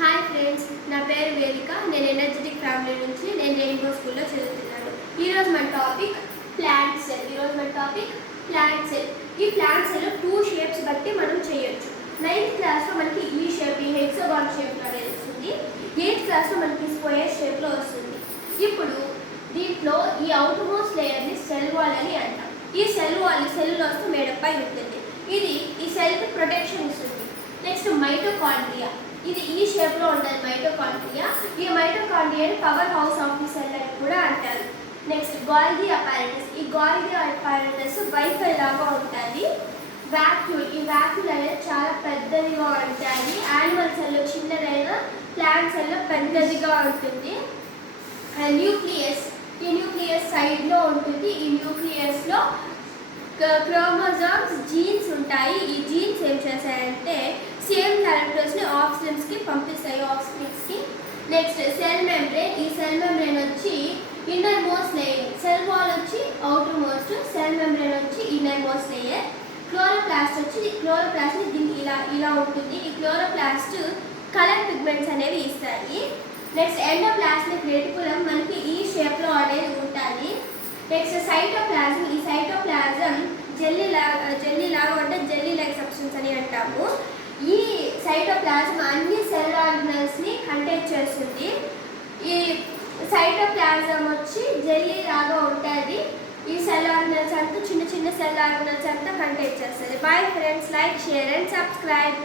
Hi friends, నా పేరు వేదిక. నేను ఎనర్జెటిక్ ఫ్యామిలీ నుంచి రెయిన్బో స్కూల్లో చదువుతున్నాను. ఈరోజు మన టాపిక్ ప్లాంట్ సెల్. ఈ ప్లాంట్ సెల్ 2 షేప్స్ బట్టి మనం చేయొచ్చు. 9th క్లాస్లో మనకి ఈ షేప్, ఈ హెక్సాగాన్ షేప్లో అనేది వస్తుంది. 8th క్లాస్లో మనకి స్క్వేర్ షేప్లో వస్తుంది. ఇప్పుడు దీంట్లో ఈ అవుటర్ మోస్ట్ లేయర్ని సెల్ వాల్ అని అంటాం. ఈ సెల్ వాల్ సెల్యులోస్తో మేడప్ అయి ఉంటుంది. ఇది ఈ సెల్కి ప్రొటెక్షన్ ఇస్తుంది. Next mitochondria. ఇది ఈ షేప్లో ఉంటుంది మైటోకాండ్రియా. ఈ మైటోకాండ్రియాని power house of the cell అని కూడా అంటారు. Next Golgi apparatus. ఈ గాల్గి అపారటస్ వైఫై లాగా ఉంటుంది. వాక్యూల్. ఈ వాక్యూల్ అనేది చాలా పెద్దదిగా ఉంటుంది. యానిమల్ సెల్లో చిన్నదైనా ప్లాంట్ సెల్లో పెద్దదిగా ఉంటుంది. న్యూక్లియస్. ఈ న్యూక్లియస్ సైడ్లో ఉంటుంది. ఈ న్యూక్లియస్లో క్రోమోజోమ్స్, జీన్స్ ఉంటాయి. ఈ జీన్స్ ఏం చేస్తాయంటే సేమ్ క్యారెక్టర్స్ని ఆఫ్స్ప్రింగ్స్కి పంపిస్తాయి, ఆఫ్స్ప్రింగ్స్కి. Next cell membrane. ఈ సెల్ మెంబ్రేన్ వచ్చి innermost layer. Cell wall వచ్చి అవుటర్ మోస్ట్, సెల్ మెంబ్రేన్ వచ్చి ఇన్నర్ మోస్ట్ లేయర్. క్లోరోప్లాస్ట్ వచ్చి క్లోరోప్లాస్ట్ని దీన్ని ఇలా ఉంటుంది. ఈ క్లోరోప్లాస్ట్ కలర్ పిగ్మెంట్స్ అనేవి ఇస్తాయి. నెక్స్ట్ ఎండోప్లాస్మిక్ రెటికులం మనకి ఈ షేప్లో అనేది ఉంటుంది. Next cytoplasm. ఈ సైటోప్లాజం జెల్లీ లాగా అంటే జెల్లీ లైక్ సబ్స్టెన్స్ అని అంటాము. ఈ సైటోప్లాజం అన్ని సెల్ ఆర్గనల్స్ని కంటైన్ చేస్తుంది. ఈ సైటోప్లాజం వచ్చి జెల్లీ లాగా ఉంటుంది. ఈ సెల్ ఆర్గనల్స్ అంతా చిన్న చిన్న సెల్ ఆర్గనల్స్ అంతా కంటైన్ చేస్తుంది. Bye friends, like, share and subscribe.